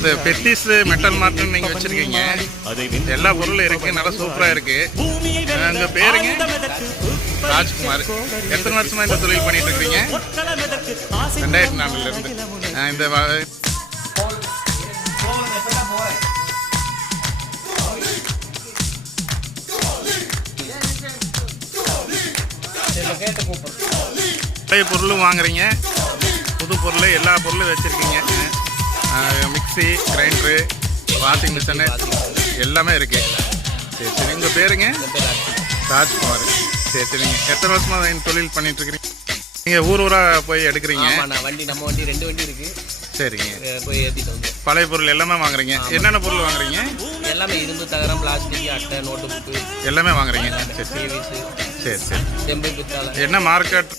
இந்த Betis metal மார்ட்னு நீங்கள் வச்சுருக்கீங்க, எல்லா பொருளும் இருக்குது, நல்லா சூப்பராக இருக்குது. உங்கள் பேருங்க? ராஜ்குமார். எத்தனை வருஷமாக இந்த தொழில் பண்ணிட்டு இருக்கிறீங்க? 2004 இந்த பழைய பொருளும் வாங்குறீங்க, புது பொருள் எல்லா பொருளும் வச்சுருக்கீங்க. மிக்சி, கிரைண்டரு, வாஷிங் மிஷினு எல்லாமே இருக்குது. சரி சரி. உங்கள் பேருங்க? ராஜ்குமார். சரி சரிங்க. எத்தனை வருஷமாக இந்த தொழில் பண்ணிகிட்ருக்கிறீங்க? நீங்கள் ஊர் ஊராக போய் எடுக்கிறீங்க? வண்டி நம்ம வண்டி 2 வண்டி இருக்குது. சரிங்க. போய் ஏற்றிட்டு வந்து பழைய பொருள் எல்லாமே வாங்குறீங்க. என்னென்ன பொருள் வாங்குறீங்க? எல்லாமே இரும்பு, தகரம், பிளாஸ்டிக், அட்டை, நோட்டு புக்கு எல்லாமே வாங்குறீங்க. சரி சரி சரி சரி. செம்பு, பித்தாளை. என்ன மார்க்கெட்?